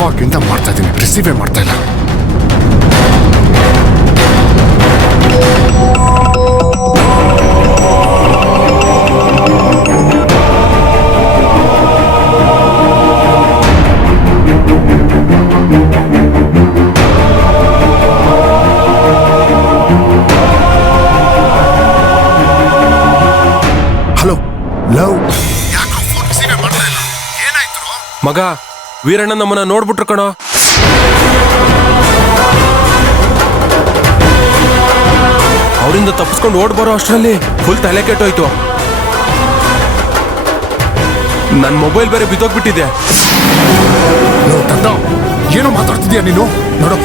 ಅವಾಗಿಂದ ಮಾಡ್ತಾ ಇದ್ದೀನಿ, ರಿಸೀವೇ ಮಾಡ್ತಾ ಇಲ್ಲ. ಹಲೋ ಲವ್, ಯಾಕೋ ಫೋನ್ ರಿಸೀವೇ ಮಾಡ್ತಾ ಇಲ್ಲ, ಏನಾಯ್ತು? ಮಗ ವೀರಣ್ಣ ನಮ್ಮನ್ನ ನೋಡ್ಬಿಟ್ರು ಕಣೋ. ಅವರಿಂದ ತಪ್ಪಿಸ್ಕೊಂಡು ಓಡ್ ಬರೋ ಅಷ್ಟರಲ್ಲಿ ಫುಲ್ ತಲೆ ಕೆಟ್ಟೋಯ್ತು. ನನ್ನ ಮೊಬೈಲ್ ಬೇರೆ ಬಿದ್ದೋಗ್ಬಿಟ್ಟಿದೆ. ಏನೋ ಮಾತಾಡ್ತಿದ್ಯಾ ನೀನು? ನೋಡು,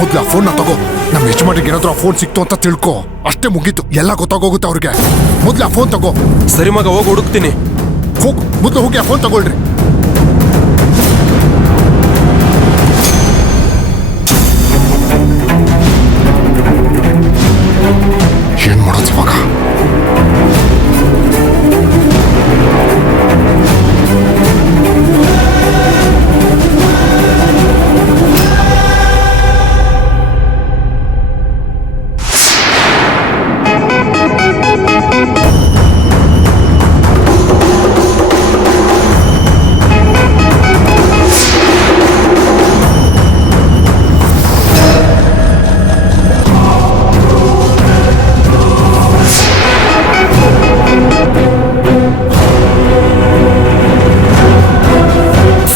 ಮೊದ್ಲು ಆ ಫೋನ್ ನ ತಗೋ. ನಮ್ಮ ಯಜಮಾನಿಗೆ ಏನಾದ್ರು ಆ ಫೋನ್ ಸಿಕ್ತು ಅಂತ ತಿಳ್ಕೊ, ಅಷ್ಟೇ ಮುಗೀತು, ಎಲ್ಲ ಗೊತ್ತಾಗೋಗುತ್ತೆ ಅವ್ರಿಗೆ. ಮೊದ್ಲು ಆ ಫೋನ್ ತಗೋ. ಸರಿ ಮಗ, ಹೋಗಿ ಹುಡುಕ್ತೀನಿ. ಮೊದ್ಲು ಹೋಗಿ ಆ ಫೋನ್ ತಗೊಳ್ರಿ. ಏನ್ ಮಾಡೋದು ಇವಾಗ?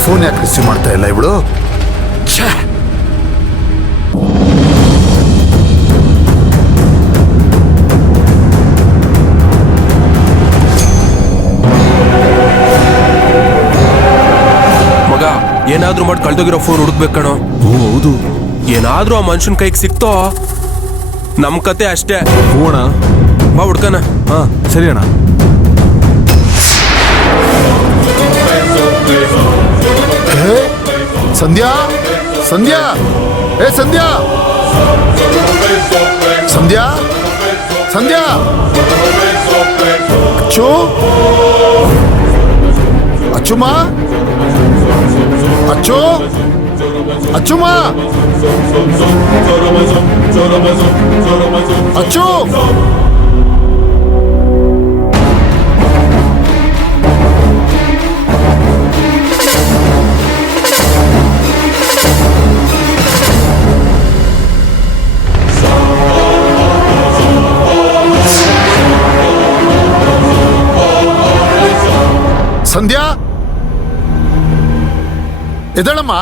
ಫೋನ್ ಯಾಕೆ ರಿಸೀವ್ ಮಾಡ್ತಾ ಇಲ್ಲ ಇವಳು? ಮಗ, ಏನಾದ್ರೂ ಮಾಡಿ ಕಳ್ದೋಗಿರೋ ಫೋನ್ ಹುಡುಕ್ಬೇಕು ಕಣೋ. ಹೌದು, ಏನಾದ್ರೂ ಆ ಮನುಷ್ಯನ ಕೈಗೆ ಸಿಕ್ತೋ ನಮ್ ಕತೆ ಅಷ್ಟೇ. ಹೂ ಅಣ್ಣ, ಬಾ ಹುಡ್ಕನ. ಹಾ ಸರಿ ಅಣ್ಣ. ಸಂಧ್ಯಾ, ಸಂಧ್ಯಾ, ಏ ಸಂಧ್ಯಾ, ಸಂಧ್ಯಾ, ಸಂಧ್ಯಾ, ಅಚ್ಚು, ಅಚ್ಚುಮ್ಮ, ಅಚ್ಚು, ಅಚ್ಚುಮ್ಮ, ಅಚ್ಚು. ಸಂಧ್ಯಾ, ಎದಳಮ್ಮ,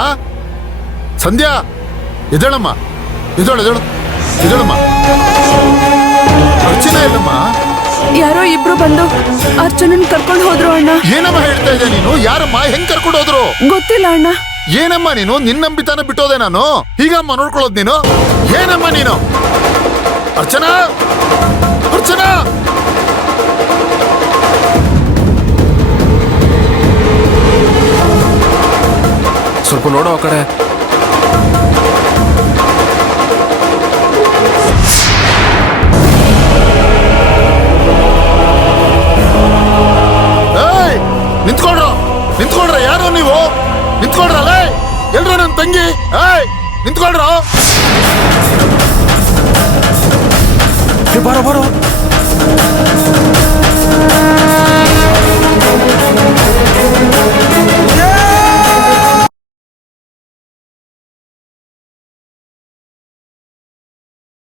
ಸಂಧ್ಯಾ, ಎದಳಮ್ಮ, ಎದಳು ಎದಳು ಎದಳಮ್ಮ. ಅರ್ಚನಾ ಇಲ್ಲಮ್ಮ. ಯಾರೋ ಇಬ್ರು ಬಂದು ಅರ್ಚನನ್ ಕರ್ಕೊಂಡು ಹೋದ್ರು ಅಣ್ಣ. ಏನಮ್ಮ ಹೇಳ್ತಾ ಇದ್ದೆ ನೀನು? ಯಾರಮ್ಮ, ಹೆಂಗ್ ಕರ್ಕೊಂಡು ಹೋದ್ರು? ಗೊತ್ತಿಲ್ಲ ಅಣ್ಣ. ಏನಮ್ಮ ನೀನು? ನಿನ್ನಂಬಿತಾನ ಬಿಟ್ಟೋದೆ ನಾನು. ಹೀಗಮ್ಮ ನೋಡ್ಕೊಳ್ಳೋದು ನೀನು? ಏನಮ್ಮ ನೀನು? ಅರ್ಚನಾ, ಅರ್ಚನಾ, ಸ್ವಲ್ಪ ನೋಡೋ ಆ ಕಡೆ. ನಿಂತ್ಕೊಳ್ರ, ನಿಂತ್ಕೊಳ್ರ, ಯಾರು ನೀವು? ನಿಂತ್ಕೊಳ್ರಲ್ಲ ಎಲ್ರ, ನನ್ನ ತಂಗಿ. ನಿಂತ್ಕೊಳ್ರ. ಬರೋ ಬರೋ.